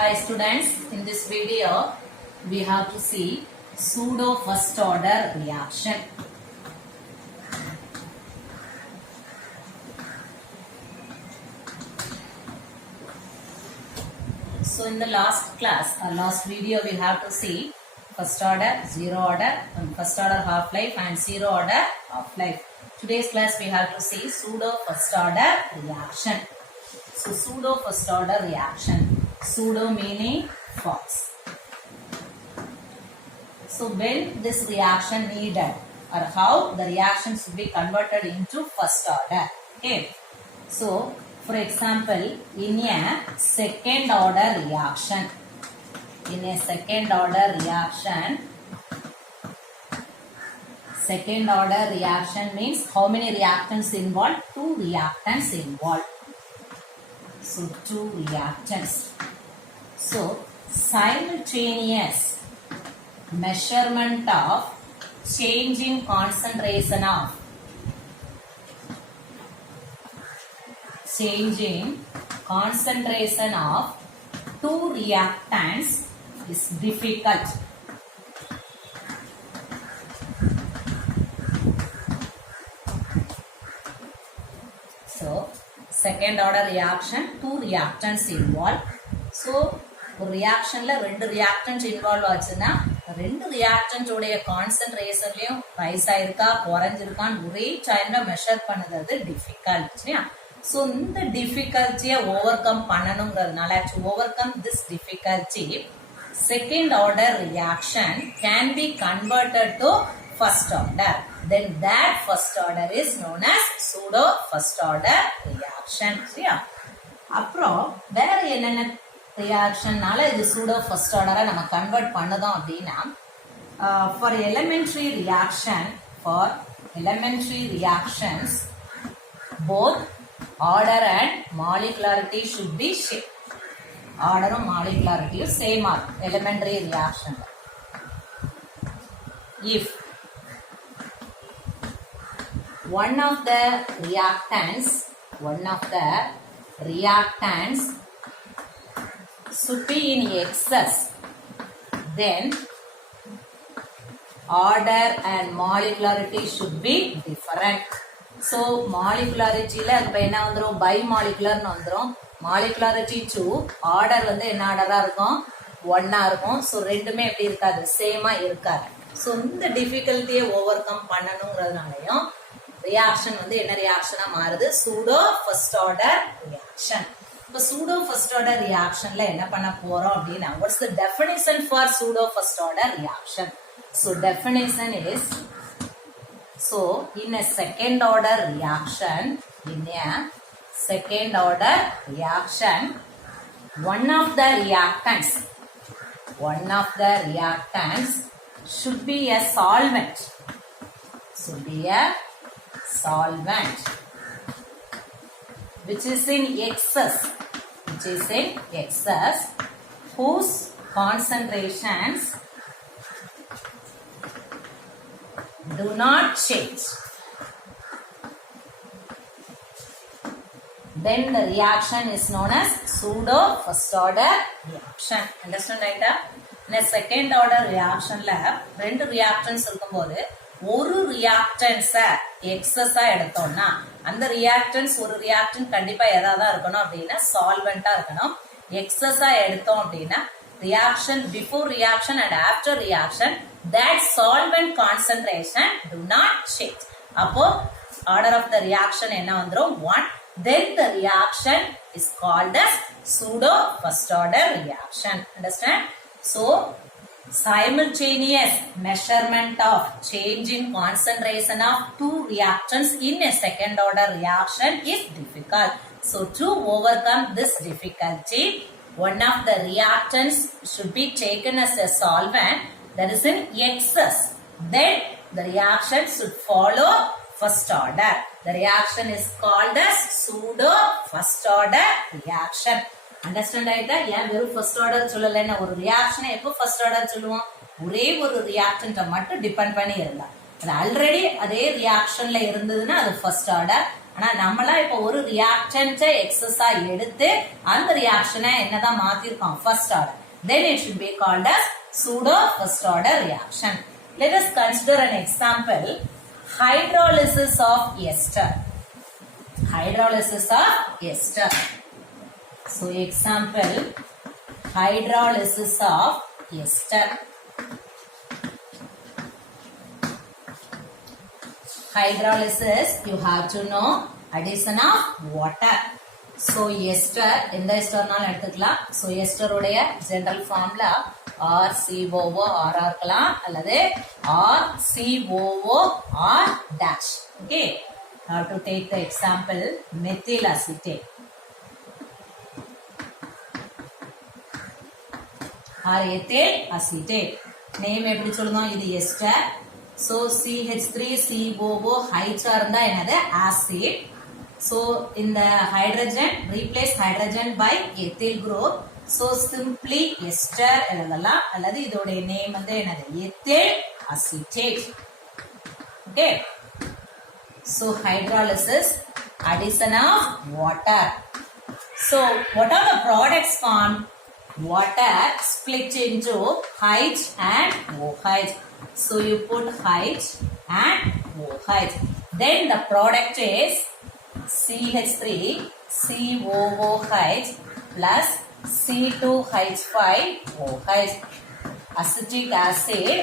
Hi students, in this video we have to see pseudo first order reaction. So in the last class or last video we have to see first order, zero order, and first order half-life and zero order half-life. Today's class we have to see pseudo first order reaction. So pseudo first order reaction. Pseudo meaning false. So when this reaction needed or how the reaction should be converted into first order. Okay. So for example, in a second order reaction, second order reaction means how many reactants involved? Two reactants involved. So two reactants. So simultaneous measurement of change in concentration of two reactants is difficult. So second order reaction, two reactants involved. So ஒரு reactionல ரெண்டு reactants involve ஆச்சுன்னா ரெண்டு reactants உடைய கான்சென்ட்ரேஷன்லயும் ரைஸ் ஆயிருக்கா குறைஞ்சிருக்கான்னு ஒரே டைம்ல மெஷர் பண்ணது டிஃபிகல்ட். சரியா? ஸோ இந்த டிஃபிகல்ட்டியை ஓவர் கம் பண்ணணுங்கிறதுனால to overcome this difficulty second order reaction can be converted to first order. Then that first order is known as pseudo first order reaction. சரியா? அப்புறம் வேற என்னென்ன ரியாக்ஷன்னால இது pseudo first order நம்ம கன்வெர்ட் பண்ணதோம் அப்படின்னா for elementary reactions both order and molecularity should be same. ஆர்டரும் மாலிகுலாரிட்டியும் சேம் ஆகும் elementary reaction. If one of the reactants should be in excess, then order and molecularity should be different. So molecularity ல இப்ப என்ன வந்துரும் bimolecularன்னு வந்துரும். molecularity to order வந்து என்ன ஆர்டரா இருக்கும்? 1 இருக்கும். ஸோ ரெண்டுமே எப்படி இருக்காது? சேமா இருக்காது. ஸோ இந்த டிஃபிகல்ட்டியை ஓவர் கம் பண்ணணுங்கிறதுனாலையும் ரியாக்ஷன் வந்து என்ன ரியாக்ஷனா மாறுது? Pseudo first order reaction. இப்போ சூடோ ஃபர்ஸ்ட் ஆர்டர் ரியாக்ஷன்ல என்ன பண்ண போறோம் அப்படின்னா what's the definition for pseudo first order reaction? So definition is in a second order reaction, one of the reactants should be a solvent. Which is in excess, whose concentrations do not change. Then the reaction is known as pseudo first order reaction. Understand right? In a second order reaction la ரெண்டு reactants இருக்கும்போது ஒரு reactants எக்ஸஸா எடுத்தோம்னா அந்த reactants ஒரு reactant கண்டிப்பா எதாவதா இருக்கணும் அப்படின்னா சால்வெண்டா இருக்கணும். எக்ஸஸா எடுத்தோம் அப்படின்னா reaction before reaction and after reaction that solvent concentration do not change. அப்போ order of the reaction என்ன வந்துரும்? 1. Then the reaction is called as pseudo first order reaction. Understand? So simultaneous measurement of change in concentration of two reactants in a second order reaction is difficult. So to overcome this difficulty, one of the reactants should be taken as a solvent that is in excess. Then the reaction should follow first order. The reaction is called as pseudo first order reaction. Understand right? ஏன் வெறும் first order சொல்லலைன்னா ஒரு reaction எப்போ first order சொல்லுவோம்? ஒரே ஒரு reactant மட்டும் டிபெண்ட் பண்ணி இருந்தா அது ஆல்ரெடி அதே reactionல இருந்ததுன்னா அது first order. ஆனா நம்மளா இப்ப ஒரு ரியாக்டன்ட் எக்ஸஸா எடுத்து அந்த ரியாக்ஷனை என்னதான் மாத்திருக்கோம் first order. Then it should be called as pseudo first order reaction. Let us consider an example. Hydrolysis of ester. Hydrolysis of ester. So example, hydrolysis of ester. Hydrolysis, you have to know addition of water. So ester, இந்த எஸ்டர்னால எடுத்துக்கலாம். So ester உடைய general formula RCOO R இருக்கலாம் அல்லது RCOO R dash. Okay, how to take the example methyl acetate or ethyl acetate. Name எப்படி சொல்லணும்? இது ester. So CH3COO H இருந்தா என்னது? acid. So in the hydrogen, replace hydrogen by ethyl group. So simply ester எழுதலாம் அல்லது இதோட நேம் வந்து என்னது? ethyl acetate. Okay. So hydrolysis, addition of water. So what are the products formed? Water split into H and OH. So you put H and OH. Then the product is CH3COOH plus C2H5OH. Acetic acid,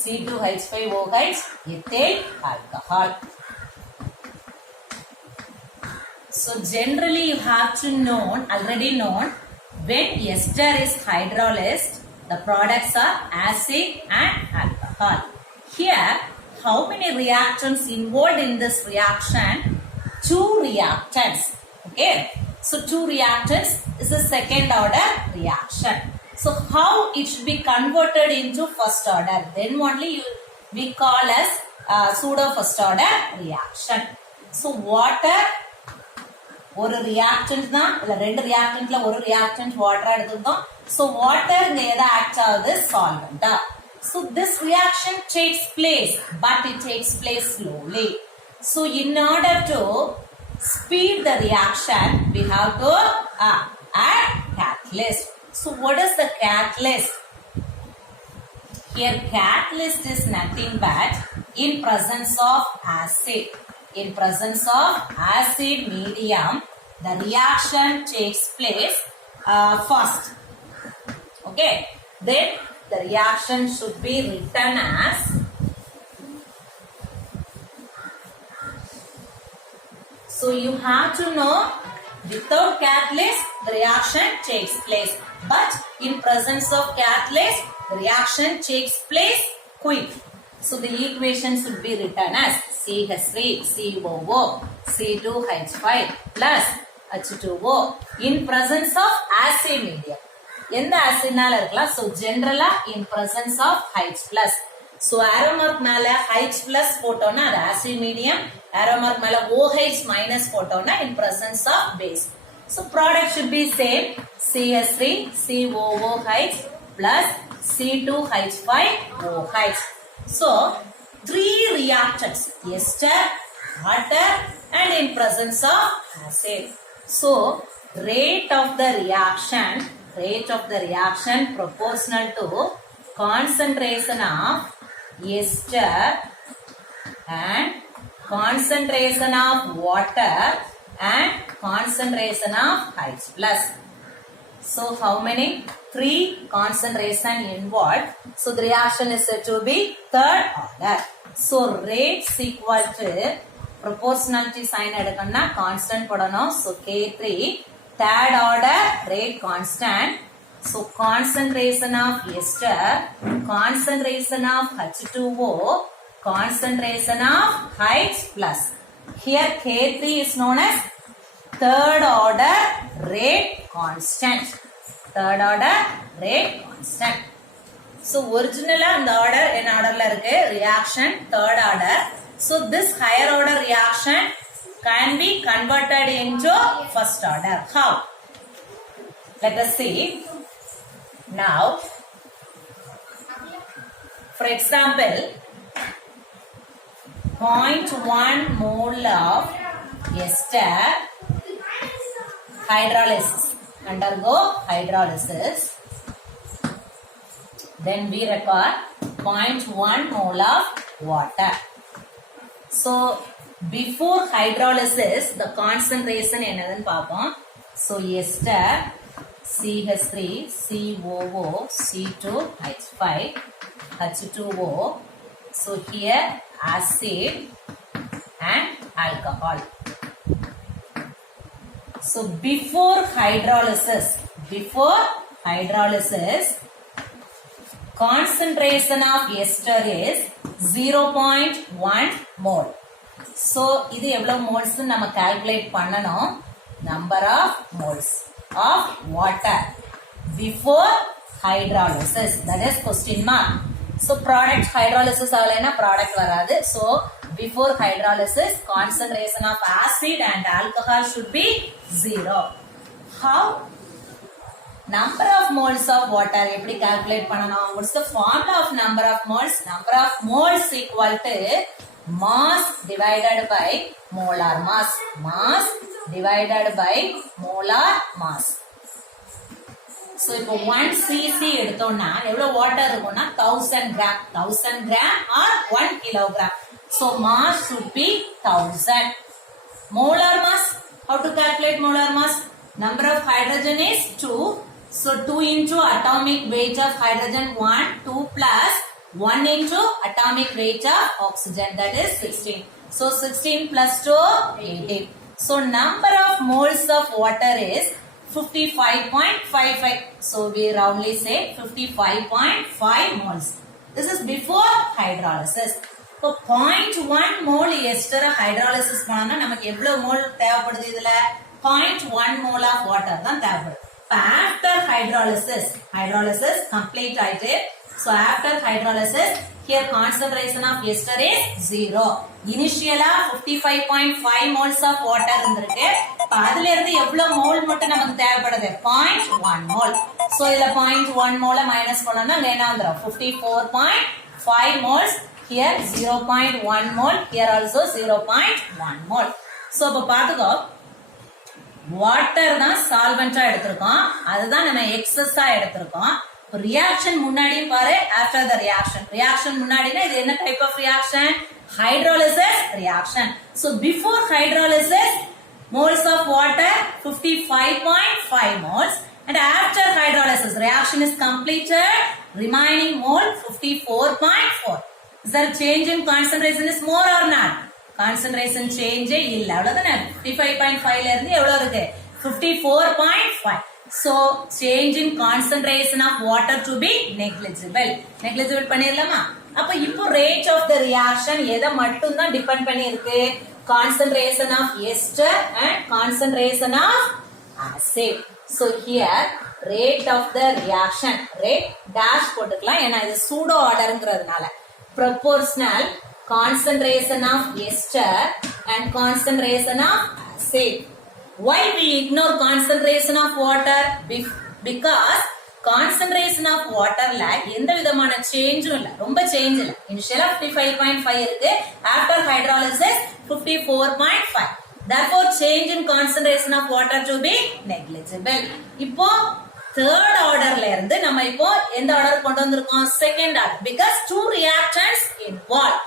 C2H5OH, ethyl alcohol. So generally you have to know, already known, when ester is hydrolyzed, the products are acid and alcohol. Here, how many reactants involved in this reaction? 2 reactants. Okay. So 2 reactants is a second order reaction. So how it should be converted into first order? Then only we call as pseudo first order reaction. So water ஒரு ரியாக்டன்ட் தான், இல்ல ரெண்டு ரியாக்டன்ட்ல ஒரு ரியாக்டன்ட் வாட்டரா எடுத்துக்கிட்டோம். So water எதை ஆக்ட் ஆகுது? சால்வெண்டா. So this reaction takes place, but it takes place slowly. So in order to speed the reaction, we have to add catalyst. So what is the catalyst? Here catalyst is nothing but in presence of acid. In presence of acid medium, the reaction takes place first. Okay. Then the reaction should be written as so you have to know without catalyst the reaction takes place, but in presence of catalyst the reaction takes place quick. So the equation should be written as CH3COO C2H5 plus H2O in presence of acid medium. எந்த ஆசிட்னால இருக்கலாம்? So generally in presence of H plus. So arrow mark மேல H plus போட்டோம்னா அது acid medium, arrow mark மேல OH minus போட்டோம்னா in presence of base. So product should be same, CH3COOH plus C2H5OH. So 3 reactants, ester, water and in presence of acid. So rate of the reaction proportional to concentration of ester and concentration of water and concentration of H plus. So how many? 3 concentration involved. So the reaction is said to be third order. So rates equal to proportionality sign எடுக்கணும்னா constant போடணும். So K3 third order rate constant. So concentration of ester, concentration of H2O, concentration of H plus. Here K3 is known as third order rate constant. Third order rate constant. So originally the order in order la irukku, reaction third order. So this higher order reaction can be converted into first order. How? Let us see. Now, for example, 0.1 mole of ester hydrolysis. Undergo hydrolysis. Then we record 0.1 mole of water. So before hydrolysis, the concentration என்னதுன்னு பார்ப்போம். So ester CH3 COO C2H5 H2O. So here acid and alcohol. So before hydrolysis, concentration of ester is 0.1 mole. So இது எவ்வளவு moles நம்ம calculate பண்ணனும். Number of moles of water before hydrolysis. That is question mark. So product hydrolysis ஆகலைன்னா product வராது. So before hydrolysis, concentration of acid and alcohol should be 0. How? Number of moles of water எப்படி calculate பண்ணணும்? What's the formula of number of moles? Number of moles equal to mass divided by molar mass. Mass divided by molar mass. So இப்போ 1 cc எடுத்தோம்னா எவ்வளவு வாட்டர் இருக்கும்னா 1000 gram or 1 kilogram. So mass should be 1000. Molar mass, how to calculate molar mass? Number of hydrogen is 2. So 2 into atomic weight of hydrogen 1, 2 plus 1 into atomic weight of oxygen, that is 16. So 16 plus 2, 18. So number of moles of water is 55.55. So we roundly say 55.5 moles. This is before hydrolysis. So 0.1 mole ester hydrolysis பண்ணா நமக்கு எவ்வளவு mole தேவைப்படுது இதுல 0.1 mole of water தான் தேவைப்படுது. After hydrolysis complete ஆயிட்டு. So after hydrolysis, here concentration of ester is 0. Initially 55.5 moles of water இருந்திருக்கு. அதுல இருந்து எவ்வளவு mole மட்டும் நமக்கு தேவைப்படுது 0.1 mole. So இதுல 0.1 mole minus பண்ணோம்னா அங்க என்ன வந்துரும் 54.5 moles. Here 0.1 mole. Here also 0.1 mole. So அப்ப பாத்துக்கோ வாட்டர் தான் சால்வெண்டா எடுத்திருக்கோம். அதுதான் நம்ம எக்ஸஸா எடுத்திருக்கோம். ரியாக்ஷன் முன்னாடியும் பாரு after the reaction முன்னாடினா இது என்ன type of reaction hydrolysis reaction. So before hydrolysis moles of water 55.5 moles and after hydrolysis reaction is completed remaining mole 54.4. Is there a change in concentration is more or not? Concentration change இல்ல அவ்வளவுதானே 55.5 ல இருந்து எவ்வளவு இருக்கு 54.5. So change in concentration of water to be negligible பண்ணிரலாமா? அப்ப இப்போ rate of the reaction எதை மட்டும் தான் டிபெண்ட் பண்ணி இருக்கு concentration of ester and concentration of acid. So here rate of the reaction rate dash போட்டுக்கலாம் ஏன்னா இது pseudo orderங்கிறதுனால proportional concentration of ester and concentration of acid. Why we ignore concentration of water? Because concentration of water la எந்த விதமான சேஞ்சும் இல்ல ரொம்ப சேஞ்ச் இல்ல இனிஷியலா 55.5 இருக்கு after hydrolysis 54.5. Therefore change in concentration of water to be negligible. இப்போ third orderல இருந்து நம்ம இப்போ எந்த ஆர்டர் கொண்டு வந்திருக்கோம் second order because two reactants involved.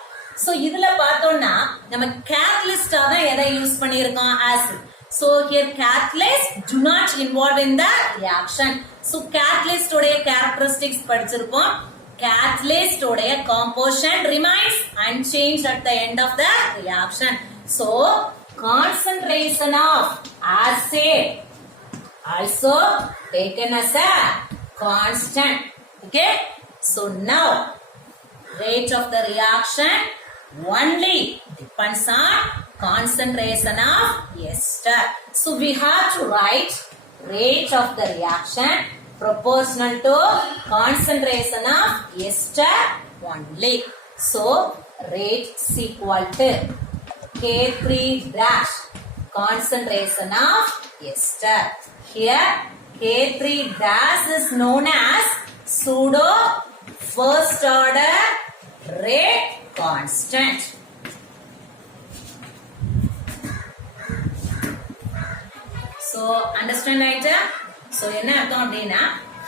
So இதுல பார்த்தோம்னா நம்ம catalyst ஆ தான் எதை யூஸ் பண்ணியிருக்கோம் acid. So here catalyst do not involve in the reaction. So catalyst உடைய characteristics படிச்சிருப்போம். Catalyst உடைய composition remains unchanged at the end of the reaction. So concentration of acid also taken as a constant. Okay. So now rate of the reaction only depends on concentration of ester. So we have to write rate of the reaction proportional to concentration of ester only. So rate is equal to K3 dash concentration of ester. Here K3 dash is known as pseudo first order rate constant. So understand ஆயிட்டா? So என்ன அர்த்தம் அப்படின்னா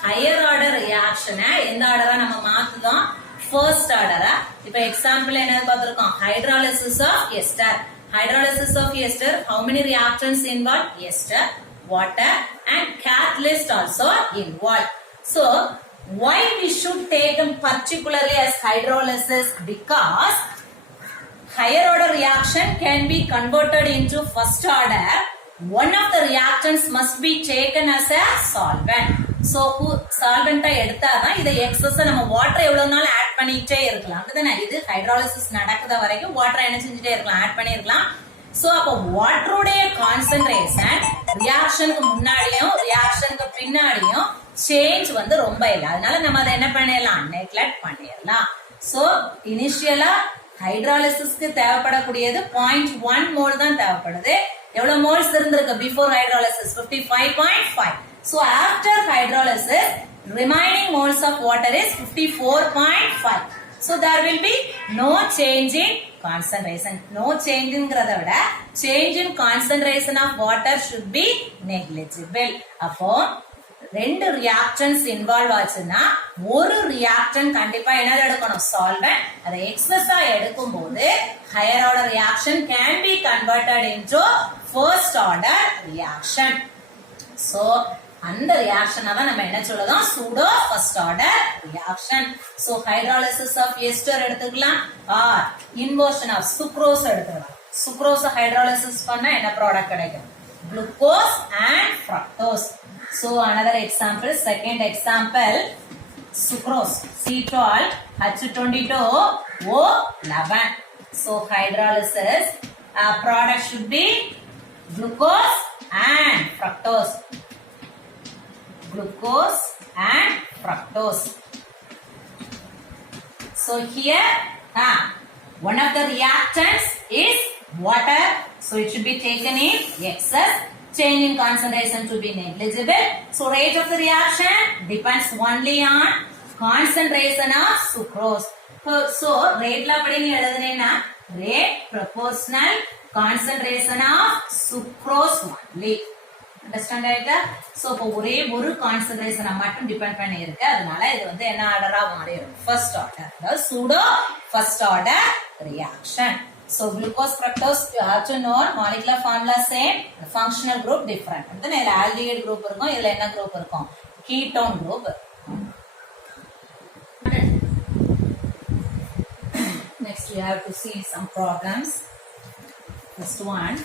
higher order reaction எந்த ஆர்டரா நம்ம மாத்துறோம் first order. இப்ப எக்ஸாம்பிள் என்னது பார்த்திருக்கோம் hydrolysis of ester. Hydrolysis of ester, how many reactants involved? Ester, water and catalyst also involved. So why we should take them particularly as hydrolysis? Because higher order reaction can be converted into first order. One of the reactants must be taken as a solvent. So solvent எடுத்தாதான் இதை எக்ஸஸ் நம்ம வாட்டர் எவ்வளவு நாள் ஆட் பண்ணிட்டே இருக்கலாம். அப்படிதானே இது ஹைட்ராலிசிஸ் நடக்குத வரைக்கும் வாட்டர் என்ன செஞ்சுட்டே இருக்கலாம் ஆட் பண்ணிருக்கலாம். சோ அப்ப வாட்டருடைய கான்சென்ட்ரேஷன் ரியாக்ஷனுக்கு முன்னாடியும் ரியாக்ஷனுக்கு பின்னாடியும் சேஞ்ச் வந்து ரொம்ப இல்லை. அதனால நம்ம அதை என்ன பண்ணிடலாம் நெக்லெக்ட் பண்ணிடலாம். சோ இனிஷியலா ஹைட்ராலிசிஸ்க்கு தேவைப்படக்கூடியது 0.1 மோல் தான் தேவைப்படுது. எவ்வளவு மோல்ஸ் இருந்திருக்கு before hydrolysis 55.5. So after hydrolysis remaining moles of water is 54.5. So there will be no change in concentration. No change inங்கறத விட change in concentration of water should be negligible. அப்போ ரெண்டு ரியாக்டன்ஸ் இன்வால்வ் ஆச்சுன்னா ஒரு ரியாக்டன் கண்டிப்பா என்ன எடுக்கணும் சால்வெண்ட். அதை எக்ஸஸா எடுக்கும் போது higher order reaction can be converted into first order reaction. So அந்த ரியாக்ஷனை தான் நம்ம என்ன சொல்லுறோம் pseudo first order reaction. So hydrolysis of ester எடுத்துக்கலாம் ஆர் இன்வர்ஷன் ஆஃப் சுக்ரோஸ் எடுத்துக்கலாம். சுக்ரோஸ் ஹைட்ராலிசிஸ் பண்ணா என்ன ப்ராடக்ட் கிடைக்கும் glucose and fructose. So another example, second example, sucrose C12 H22 O11. So hydrolysis product should be glucose and fructose. Glucose and fructose. So here one of the reactants is water, so it should be taken in excess. Change in concentration to be negligible. So rate of the reaction depends only on concentration of sucrose. So rate la padi nee eludunena rate proportional concentration of sucrose only. Understand ஆயிட்டா? So இப்போ ஒரே ஒரு கான்சென்ட்ரேஷன் மட்டும் டிபெண்ட் பண்ணி இருக்கு. அதனால இது வந்து என்ன ஆர்டரா மாறிடும் ஃபர்ஸ்ட் ஆர்டர். அதாவது pseudo first order reaction. So glucose fructose you have to know molecular formula same, the functional group different. then இதுல aldehyde group இருக்கும், இதுல என்ன group இருக்கும் ketone group. Next we have to see some problems. First one,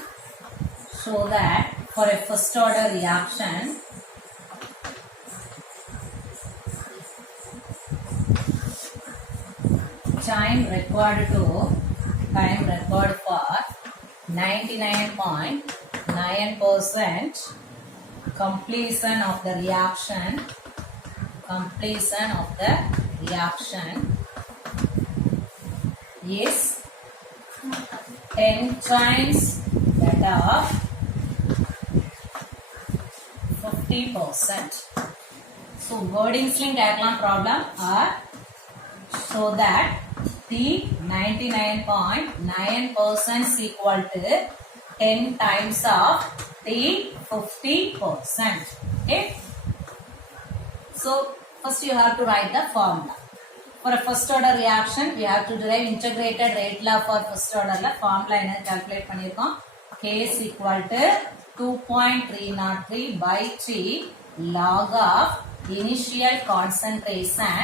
show that for a first order reaction time required for 99.9% completion of the reaction is 10 times that of 50%. So wording sling diagram problem are so that the 99.9% is equal to 10 times of the 50%. Okay. So first you have to write the formula. For a first order reaction, we have to derive integrated rate law for first order. La formula என்ன calculate பண்ணிருக்கோம். K is equal to 2.303 by 3 log of initial concentration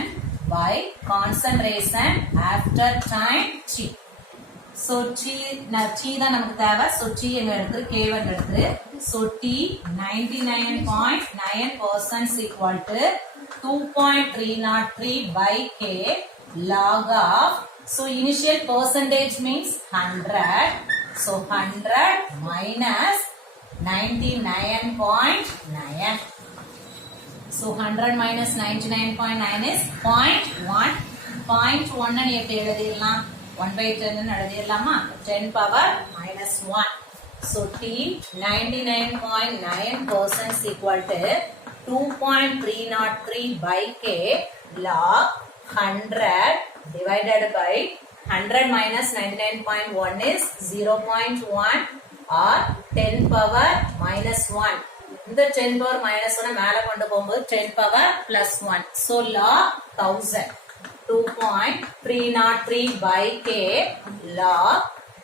by concentration after time t. So t தான் நமக்கு தேவை. So t எங்க எடுத்து k வந்து எடுத்து. So t 99.9% is equal to 2.303 by k log of. So initial percentage means 100. So 100 minus 99.9. So 100 minus 99.9 is 0.1. 0.1 and எப்படி எழுதிடலாம் 1/10 ன்னு எழுதிடலாமா 10 power minus 1. So t 99.9% is equal to 2.303 by k log 100 divided by 100 minus 99.1 is 0.1 or 10 power minus 1. இந்த 10 power minus 1 மேல கொண்டு போகும்போது 10 power plus 1. So log 1000. 2.303 by k log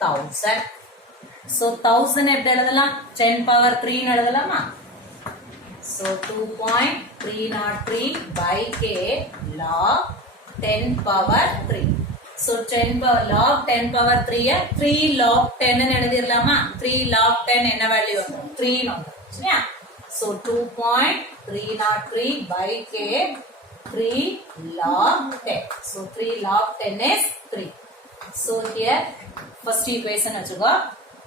1000. So 1000 எப்படி எழுதலாம்? 10 power 3 ன்னு எழுதலாமா? So 2.303 by k log 10 power 3. So 10 power log 10 power 3 3 log 10 ன்னு எழுதிரலாமா? 3 log 10 என்ன வேல்யூ வரும்? 3 ன்னு வரும். சரியா? So 2.303 by k 3 log 10. So 3 log 10 is 3. So here first equation வச்சுக்கோ.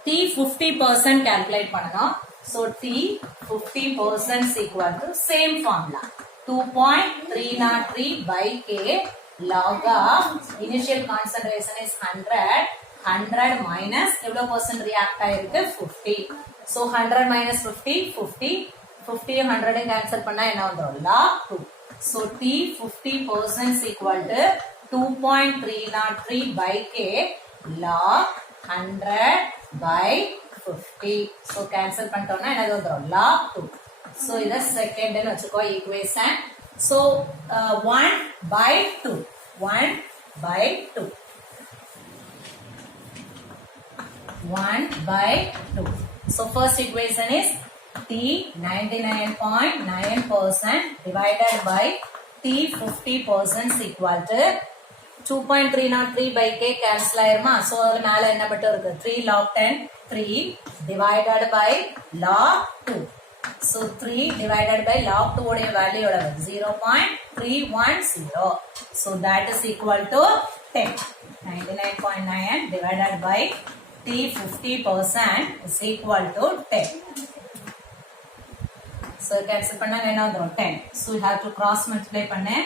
T 50% calculate பண்ணனும். So T 50% is equal to same formula. 2.303 by k log of initial concentration is 100. 100 minus எவ்வளவு percent react ஆயிருக்கு? 50. So 100 minus 50, 50. 50 100 cancel பண்ணா என்ன வந்துரும்? log 2. So T 50% is equal to 2.303 by k log 100 by 50. So cancel பண்ணிட்டோம்னா என்னது வந்துரும்? log 2. So இத second ன்னு வச்சுக்கோ equation. So 1 by 2. 1 by 2. 1 by 2. So first equation is T 99.9% divided by T 50% is equal to 2.303 by k cancel ஆயிருமா? So அதுல மேல என்ன மட்டும் இருக்கு? 3 log 10 3 divided by log 2. So 3 divided by log 2 உடைய value எவ்வளவு? 0.310. So that is equal to 10. 99.9 divided by T 50% is equal to 10. So cancel பண்ணா என்ன வந்துரும்? 10. So you have to cross multiply பண்ணு.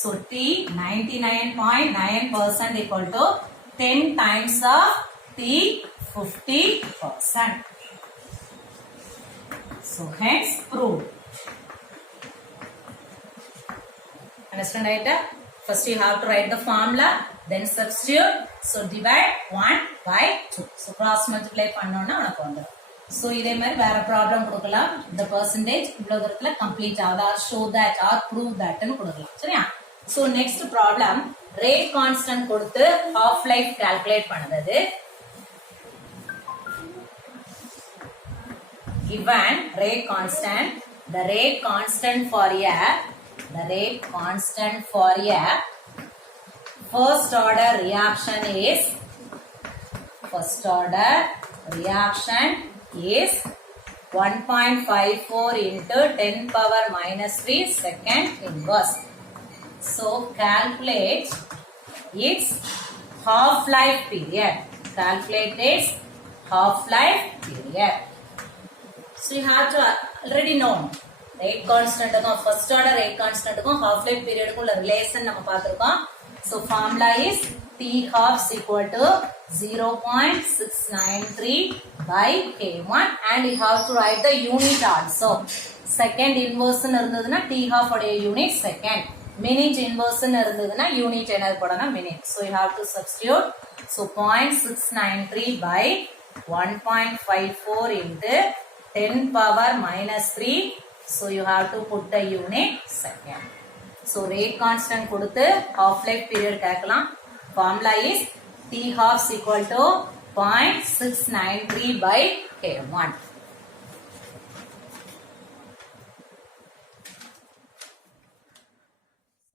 So T 99.9% equal to 10 times of T 50%. So hence proved. Understand right? First you have to write the formula, then substitute. So divide 1 by 2. So cross multiply பண்ணோம்னா உனக்கு வந்துரும். So இதே மாதிரி வேற ப்ராப்ளம் கொடுக்கலாம். இந்த percentage இவ்வளவு தூரத்துல complete ஆகுதா, show that or prove that ன்னு கொடுக்கலாம். சரியா? So next problem, rate constant கொடுத்து half life calculate பண்ணது. Given rate constant, the rate constant for a first order reaction is 1.54 into 10 power minus 3 second inverse. So calculate its half-life period. Calculate its half-life period. So you have to already know rate constant first order rate constant half-life period relation நம்ம பார்த்திருக்கோம். So formula is T half is equal to 0.693 by K1 and you have to write the unit also. Second inverse இருந்ததுன்னா T half உடைய unit second. Minute inverse இருந்ததுன்னா unit என்னது போடணும்? minute. So you have to substitute. So 0.693 by 1.54 into 10 power minus 3. So you have to put the unit second. So rate constant கொடுத்து half life period கேட்கலாம். Formula is T half is equal to 0.693 by K1.